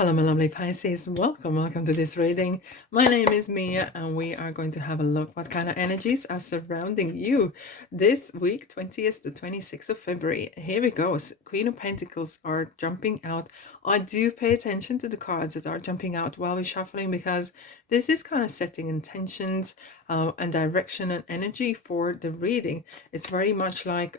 Hello, my lovely Pisces. Welcome to this reading. My name is Mia, and we are going to have a look what kind of energies are surrounding you this week, 20th to 26th of February. Here we go. Queen of Pentacles are jumping out. I do pay attention to the cards that are jumping out while we're shuffling because this is kind of setting intentions and direction and energy for the reading. It's very much like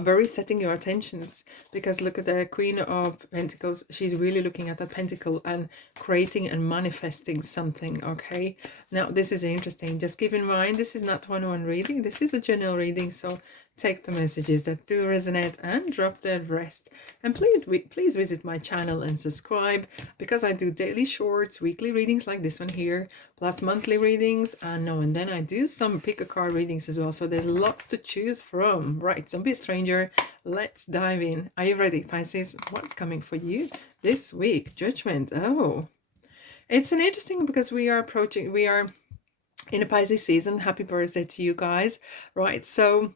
very setting your attentions, because look at the Queen of Pentacles. She's really looking at that pentacle and creating and manifesting something. Okay, now this is interesting. Just keep in mind, this is not one-on-one reading, this is a general reading, so take the messages that do resonate and drop the rest. And please visit my channel and subscribe, because I do daily shorts, weekly readings like this one here, plus monthly readings, and now and then I do some pick a card readings as well. So there's lots to choose from. Right, don't be a stranger. Let's dive in. Are you ready, Pisces? What's coming for you this week? Judgment. Oh, it's an interesting, because we are in a Pisces season. Happy birthday to you guys. Right, so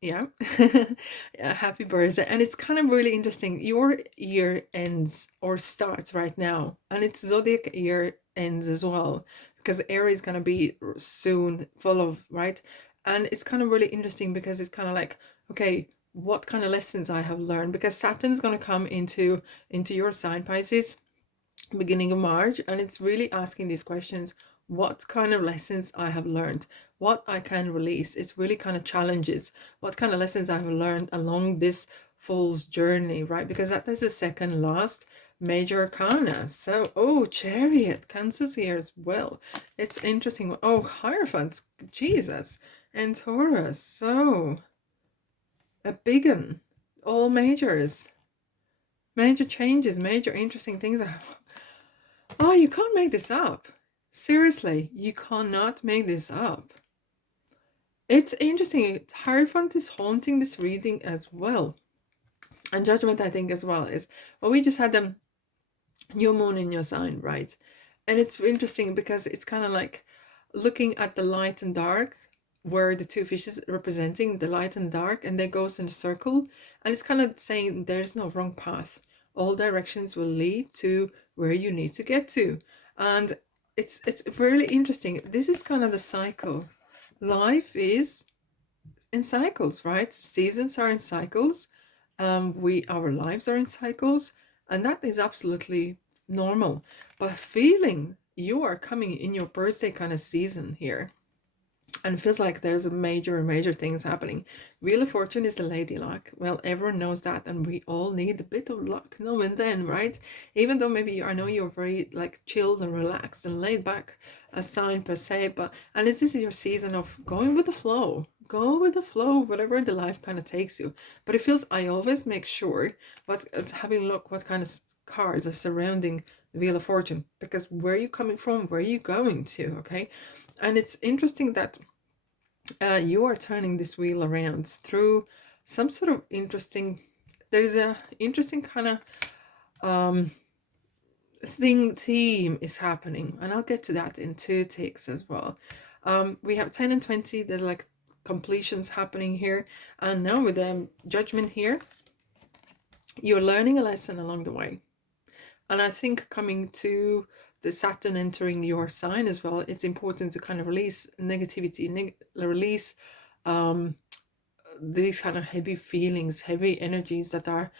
yeah. Yeah, happy birthday. And it's kind of really interesting. Your year ends or starts right now, and it's zodiac year ends as well, because Aries is going to be soon full of, right? And it's kind of really interesting, because it's kind of like, okay, what kind of lessons I have learned, because Saturn is going to come into your sign, Pisces, beginning of March, and it's really asking these questions: what kind of lessons I have learned, what I can release. It's really kind of challenges what kind of lessons I have learned along this fool's journey, right? Because that is the second last major arcana. So, oh, Chariot, Cancer's here as well. It's interesting. Oh, Hierophant, Jesus, and Taurus. So, a big one. All majors. Major changes, major interesting things. Oh, you can't make this up. Seriously, you cannot make this up. It's interesting. Hierophant is haunting this reading as well. And Judgment, I think, as well, is, well, we just had the new moon in your sign, right? And it's interesting, because it's kind of like looking at the light and dark, where the two fishes representing the light and dark, and they goes in a circle. And it's kind of saying there's no wrong path. All directions will lead to where you need to get to. And it's really interesting. This is kind of the cycle. Life is in cycles, right? Seasons are in cycles. Our lives are in cycles, and that is absolutely normal. But feeling you are coming in your birthday kind of season here, and it feels like there's a major things happening. Wheel of Fortune is the lady luck. Well, everyone knows that, and we all need a bit of luck now and then, right? Even though maybe I know you're very like chilled and relaxed and laid back, a sign per se, but and this is your season of going with the flow. Go with the flow, whatever the life kind of takes you. But it feels, I always make sure having a look what kind of cards are surrounding the Wheel of Fortune, because where are you coming from, where are you going to, okay? And it's interesting that you are turning this wheel around through some sort of interesting, there's a interesting kind of theme is happening, and I'll get to that in 2 ticks as well. We have 10 and 20, there's like completions happening here, and now with the Judgment here, you're learning a lesson along the way. And I think coming to the Saturn entering your sign as well, it's important to kind of release negativity, release these kind of heavy feelings, heavy energies that are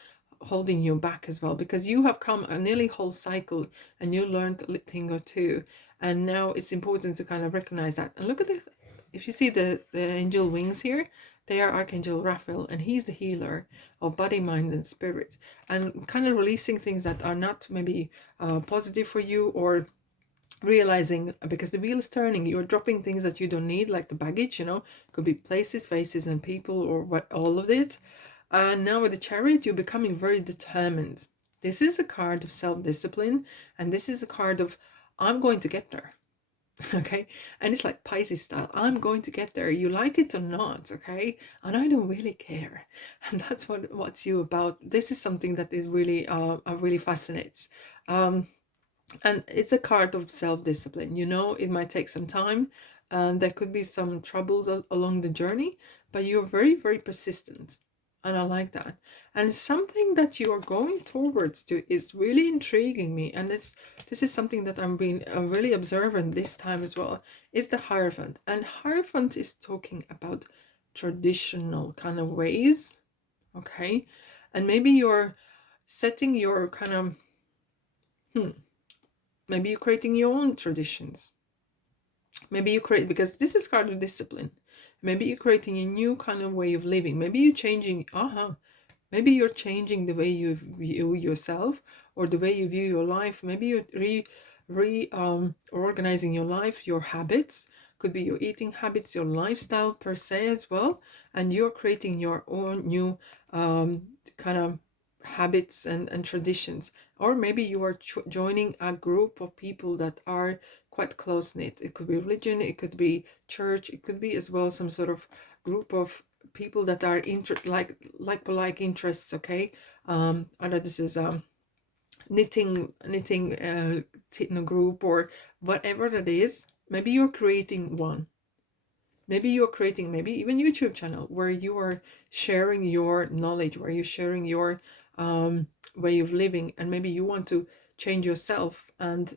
holding you back as well, because you have come a nearly whole cycle and you learned a thing or two, and now it's important to kind of recognize that. And look at the, if you see the angel wings here, they are Archangel Raphael, and he's the healer of body, mind, and spirit, and kind of releasing things that are not maybe positive for you, or realizing, because the wheel is turning, you're dropping things that you don't need, like the baggage, could be places, faces, and people, or what, all of it. And now with the Chariot, you're becoming very determined. This is a card of self-discipline, and this is a card of, I'm going to get there. Okay, and it's like Pisces style, I'm going to get there, you like it or not, okay, and I don't really care. And that's what's you about. This is something that is really really fascinates, and it's a card of self-discipline. It might take some time, and there could be some troubles along the journey, but you're very persistent. And I like that. And something that you are going towards to is really intriguing me. And this is something that I'm being really observant this time as well. Is the Hierophant. And Hierophant is talking about traditional kind of ways. Okay. And maybe you're setting your kind of, maybe you're creating your own traditions. Maybe you create, because this is kind of discipline. Maybe you're creating a new kind of way of living. Maybe you're changing, maybe you're changing the way you view yourself or the way you view your life. Maybe you're organizing your life, your habits. Could be your eating habits, your lifestyle per se as well. And you're creating your own new kind of habits and traditions. Or maybe you are joining a group of people that are quite close-knit. It could be religion, it could be church, it could be as well some sort of group of people that are like interests. Okay, I know this is knitting group or whatever that is. Maybe you're creating one. Maybe you're creating maybe even YouTube channel where you are sharing your knowledge, where you're sharing your way of living, and maybe you want to change yourself and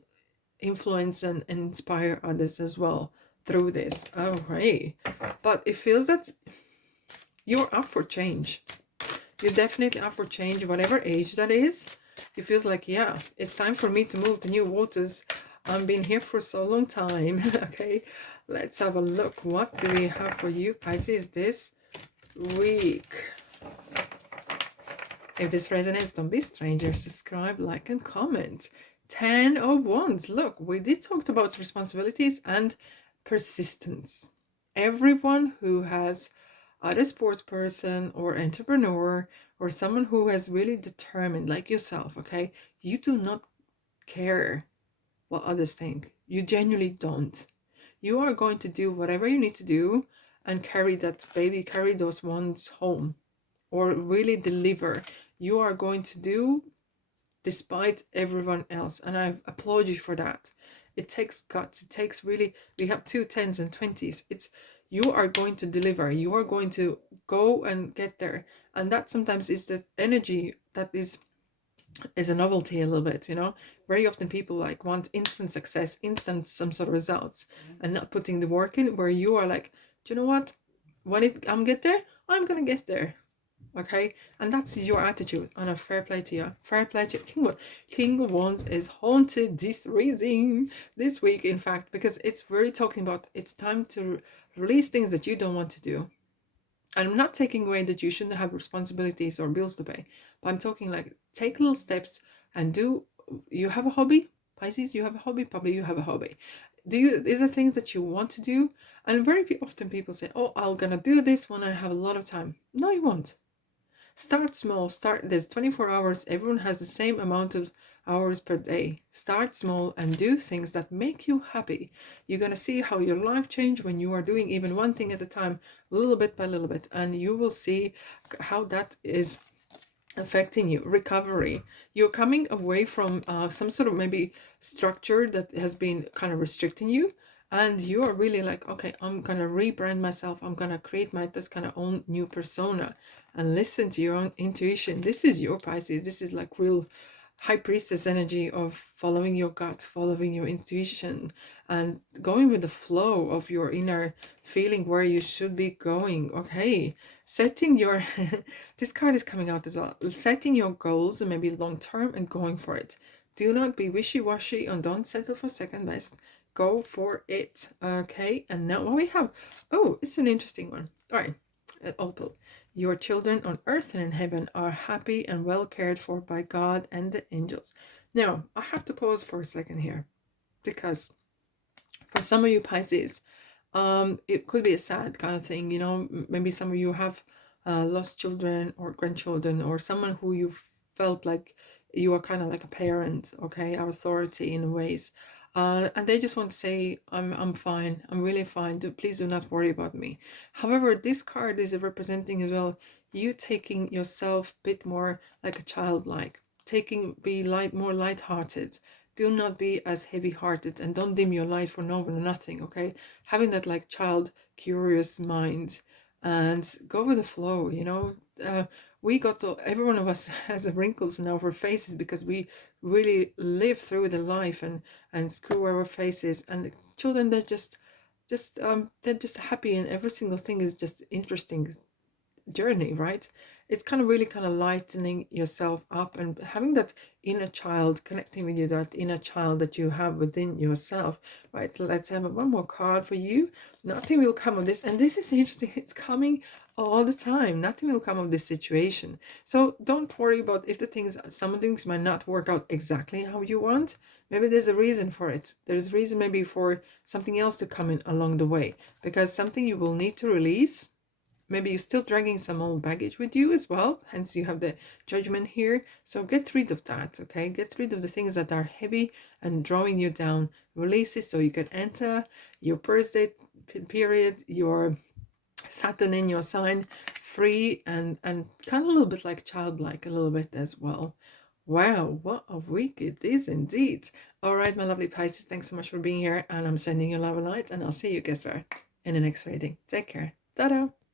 influence and inspire others as well through this. Oh, right. But it feels that you're up for change. You're definitely up for change, whatever age that is. It feels like, yeah, it's time for me to move to new waters. I've been here for so long time. Okay, let's have a look. What do we have for you, Pisces, this week? If this resonates, don't be strangers. Subscribe, like, and comment. 10 of Wands. Look, we did talk about responsibilities and persistence. Everyone who has either sports person or entrepreneur or someone who has really determined, like yourself, okay, you do not care what others think. You genuinely don't. You are going to do whatever you need to do and carry that baby, carry those wands home, or really deliver. You are going to do despite everyone else, and I applaud you for that. It takes guts. It takes really, we have 2 10s and 20s. It's, you are going to deliver. You are going to go and get there. And that sometimes is the energy that is a novelty a little bit, you know. Very often people like want instant success, instant some sort of results, and not putting the work in, where you are like, do you know what, when I'm get there, I'm gonna get there. Okay, and that's your attitude. And a fair play to you. Fair play to you. King of Wands is haunted this reading this week, in fact, because it's very talking about it's time to release things that you don't want to do. And I'm not taking away that you shouldn't have responsibilities or bills to pay, but I'm talking like take little steps and do. You have a hobby, Pisces. You have a hobby. Probably you have a hobby. Is there things that you want to do? And very often people say, "Oh, I'm gonna do this when I have a lot of time." No, you won't. Start small. There's 24 hours. Everyone has the same amount of hours per day. Start small and do things that make you happy. You're going to see how your life change when you are doing even one thing at a time, little bit by little bit, and you will see how that is affecting you. Recovery. You're coming away from some sort of maybe structure that has been kind of restricting you, and you are really like, okay, I'm gonna rebrand myself. I'm gonna create this kind of own new persona and listen to your own intuition. This is your Pisces. This is like real high priestess energy of following your gut, following your intuition, and going with the flow of your inner feeling where you should be going. Okay, setting your this card is coming out as well. Setting your goals and maybe long term and going for it. Do not be wishy-washy and don't settle for second best. Go for it. Okay, and now what we have, oh, it's an interesting one. All right, Opal. Your children on earth and in heaven are happy and well cared for by God and the angels. Now, I have to pause for a second here, because for some of you Pisces, it could be a sad kind of thing, you know. Maybe some of you have lost children or grandchildren, or someone who you felt like you are kind of like a parent, okay, our authority in ways. And they just want to say, I'm fine, I'm really fine, please do not worry about me. However, this card is representing as well you taking yourself a bit more like a childlike, be more light-hearted. Do not be as heavy-hearted, and don't dim your light for no one or nothing, okay? Having that like child curious mind, and go with the flow, you know. We got to, every one of us has wrinkles in our faces because we really live through the life and screw our faces. And children, they're just happy, and every single thing is just interesting journey, right? It's kind of really kind of lightening yourself up and having that inner child connecting with you, that inner child that you have within yourself, right? Let's have one more card for you. Nothing will come of this, and this is interesting. It's coming all the time. Nothing will come of this situation. So don't worry about if the things, some things might not work out exactly how you want. Maybe there's a reason for it. There's a reason maybe for something else to come in along the way, because something you will need to release. Maybe you're still dragging some old baggage with you as well, hence you have the Judgment here. So get rid of that, okay? Get rid of the things that are heavy and drawing you down. Release it so you can enter your birthday period, your Saturn in your sign, free and kind of a little bit like childlike a little bit as well. Wow, what a week it is indeed. All right, my lovely Pisces, thanks so much for being here, and I'm sending you love and light, and I'll see you, guess where, in the next reading. Take care. Ta-da!